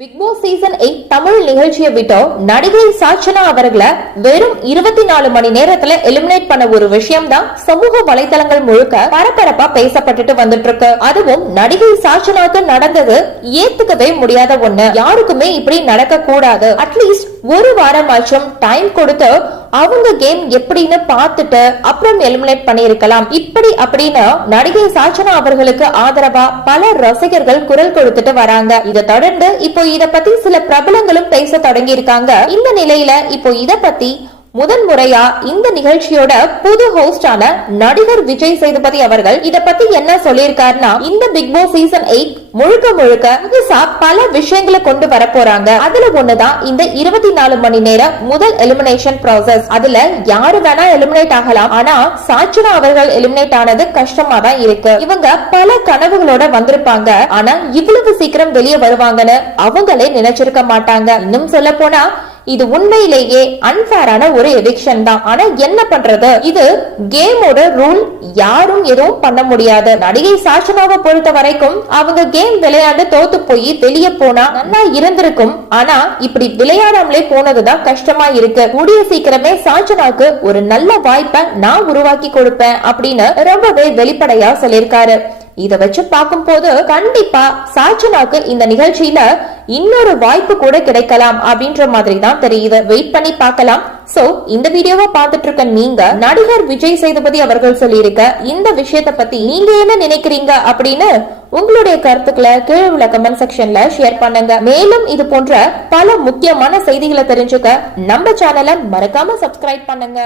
Bigg Boss season eight Tamil நிகழ்ச்சியை விட்டோ நடிகை சாச்சனா அவர்களை வெறும் இருபத்தி நாலு மணி நேரத்துல எலிமினேட் பண்ண ஒரு விஷயம் தான் சமூக வலைதளங்கள் முழுக்க பரபரப்பா பேசப்பட்டுட்டு வந்துட்டு இருக்கு அதுவும் நடிகை சாச்சனாக்கு நடந்தது ஏத்துக்கவே முடியாத ஒண்ணு. யாருக்குமே இப்படி நடக்க கூடாது அட்லீஸ்ட் ஒரு வாரமாச்சும் டைம் கொடுத்து அவங்க கேம் எப்படின்னு பார்த்துட்டு அப்புறம் எலிமினேட் பண்ணியிருக்கலாம். இப்படி அப்படின்னு நடிகை சாச்சனா அவர்களுக்கு ஆதரவா பல ரசிகர்கள் குரல் கொடுத்துட்டு வராங்க. இதை தொடர்ந்து இப்போ இத பத்தி சில பிரபலங்களும் பேச தொடங்கி இருக்காங்க இந்த நிலையில இப்போ இத பத்தி முதன் முறையா இந்த நிகழ்ச்சியோட புது ஹோஸ்டான நடிகர் விஜய் சேதுபதி அவர்கள் இத பத்தி என்ன சொல்லியிருக்காருன்னா இந்த பிக் பாஸ் சீசன் எயிட் முழுக்க முழுக்க புதுசா பல விஷயங்களை கொண்டு வர போறாங்க. அதுல ஒண்ணுதான் இந்த இருபத்தி நாலு மணி நேர முதல் எலிமினேஷன் ப்ராசஸ் அதுல யாரு வேணா எலிமினேட் ஆகலாம். ஆனா சாச்சனா அவர்கள் எலிமினேட் ஆனது கஷ்டமா தான் இருக்கு. இவங்க பல கனவுகளோட வந்திருப்பாங்க. ஆனா இவ்வளவு சீக்கிரம் வெளியே வருவாங்கன்னு அவங்களே நினைச்சிருக்க மாட்டாங்க. இன்னும் சொல்ல போனா இது உண்மையிலேயே அன்பேரான ஒரு எவிக்ஷன் தான். ஆனா என்ன பண்றது? இது கேமோட ரூல் யாரும் எதுவும் பண்ண முடியாது. நடிகை சாச்சனாவை பொறுத்த வரைக்கும் அவங்க கேம் விளையாண்டு தோத்து போய் வெளியே போனா நல்லா இருந்திருக்கும். ஆனா இப்படி விளையாடாமலே போனதுதான் கஷ்டமா இருக்கு. கூடிய சீக்கிரமே சாச்சனாக்கு ஒரு நல்ல வாய்ப்பை நான் உருவாக்கி கொடுப்பேன் அப்படின்னு ரொம்பவே வெளிப்படையா சொல்லியிருக்காரு. இத வச்சு பார்க்கும்போது கண்டிப்பா சாச்சனாக்கு இந்த நிகழ்ச்சியில இன்னொரு வாய்ப்பு கூட கிடைக்கலாம் அப்படின்ற மாதிரி தான் தெரியுது. வெயிட் பண்ணி பார்க்கலாம். சோ இந்த வீடியோவை பார்த்துட்டு இருக்க நீங்க நடிகர் விஜய் சேதுபதி அவர்கள் சொல்லியிருக்க இந்த விஷயத்த பத்தி நீங்க என்ன நினைக்கிறீங்க அப்படின்னு உங்களுடைய கருத்துக்களை கீழே உள்ள கமெண்ட் செக்ஷன்ல ஷேர் பண்ணுங்க. மேலும் இது போன்ற பல முக்கியமான செய்திகளை தெரிஞ்சுக்க நம்ம சேனலை மறக்காம சப்ஸ்கிரைப் பண்ணுங்க.